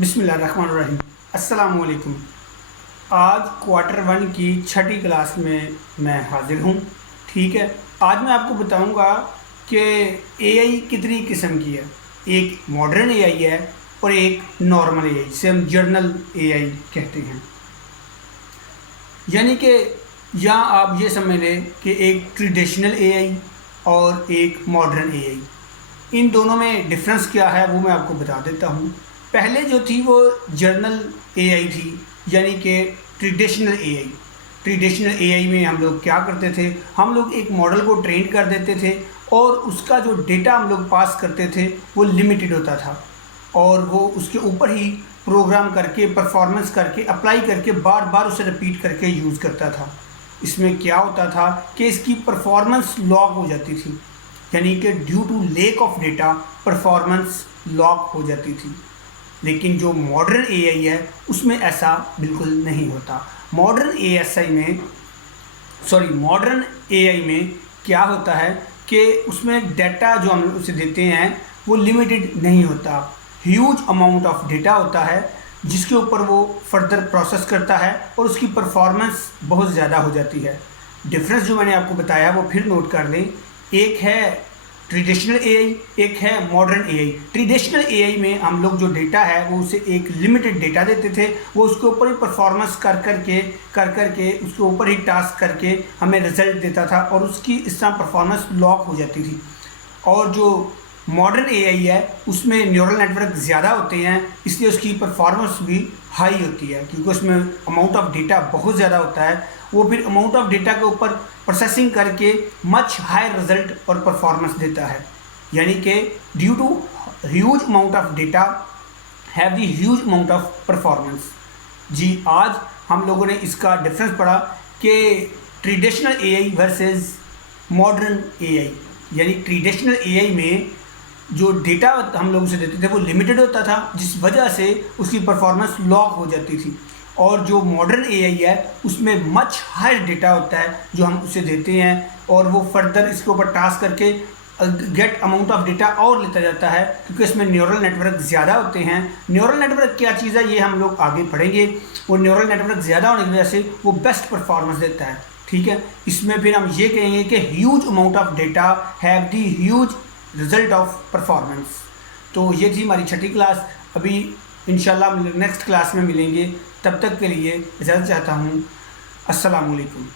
बिस्मिल्लाहिर्रहमानिर्रहीम। अस्सलामुअलैकुम। आज क्वार्टर 1 की छठी क्लास में मैं हाज़िर हूँ। ठीक है, आज मैं आपको बताऊँगा कि एआई कितनी किस्म की है। एक मॉडर्न एआई है और एक नॉर्मल एआई, जिसे हम जर्नल एआई कहते हैं। यानी कि यहाँ आप ये समझ लें कि एक ट्रेडिशनल एआई और एक मॉडर्न एआई, इन दोनों में डिफरेंस क्या है वो मैं आपको बता देता हूँ। पहले जो थी वो जर्नल एआई थी, यानी कि ट्रेडिशनल एआई। ट्रेडिशनल एआई में हम लोग क्या करते थे, हम लोग एक मॉडल को ट्रेन कर देते थे और उसका जो डेटा हम लोग पास करते थे वो लिमिटेड होता था और वो उसके ऊपर ही प्रोग्राम करके, परफॉर्मेंस करके, अप्लाई करके, बार बार उसे रिपीट करके यूज़ करता था। इसमें क्या होता था कि इसकी परफॉर्मेंस लॉक हो जाती थी, यानी कि due to lack of data performance lock हो जाती थी। लेकिन जो मॉडर्न एआई है उसमें ऐसा बिल्कुल नहीं होता। मॉडर्न एआई में क्या होता है कि उसमें डेटा जो हम उसे देते हैं वो लिमिटेड नहीं होता, ह्यूज अमाउंट ऑफ डेटा होता है जिसके ऊपर वो फर्दर प्रोसेस करता है और उसकी परफॉर्मेंस बहुत ज़्यादा हो जाती है। डिफरेंस जो मैंने आपको बताया वो फिर नोट कर लें, एक है ट्रेडिशनल एआई, एक है मॉडर्न एआई। ट्रेडिशनल एआई में हम लोग जो डेटा है वो उसे एक लिमिटेड डेटा देते थे, वो उसके ऊपर ही परफॉर्मेंस कर करके उसके ऊपर ही टास्क करके हमें रिजल्ट देता था और उसकी इस तरह परफॉर्मेंस लॉक हो जाती थी। और जो मॉडर्न एआई है उसमें न्यूरल नेटवर्क ज़्यादा होते हैं, इसलिए उसकी परफॉर्मेंस भी हाई होती है क्योंकि उसमें अमाउंट ऑफ डेटा बहुत ज़्यादा होता है। वो फिर अमाउंट ऑफ डेटा के ऊपर प्रोसेसिंग करके मच हायर रिजल्ट और परफॉर्मेंस देता है, यानी कि due to huge amount of data have the huge amount of performance. जी, आज हम लोगों ने इसका डिफरेंस पढ़ा कि traditional AI versus modern AI. यानी ट्रेडिशनल एआई में जो डेटा हम लोग उसे देते थे वो लिमिटेड होता था, जिस वजह से उसकी परफॉर्मेंस लॉक हो जाती थी। और जो मॉडर्न एआई है उसमें मच हायर डेटा होता है जो हम उसे देते हैं और वो फर्दर इसके ऊपर टास्क करके गेट अमाउंट ऑफ डेटा और लेता जाता है क्योंकि इसमें न्यूरल नेटवर्क ज़्यादा होते हैं। न्यूरल नेटवर्क क्या चीज़ है ये हम लोग आगे पढ़ेंगे। वो न्यूरल नेटवर्क ज़्यादा होने की वजह से वो बेस्ट परफॉर्मेंस देता है। ठीक है, इसमें फिर हम ये कहेंगे कि huge amount of data have the huge result of performance. तो ये थी हमारी छठी क्लास। अभी इंशाल्लाह नेक्स्ट क्लास में मिलेंगे, तब तक के लिए इजाज़त चाहता हूँ। अस्सलाम वालेकुम।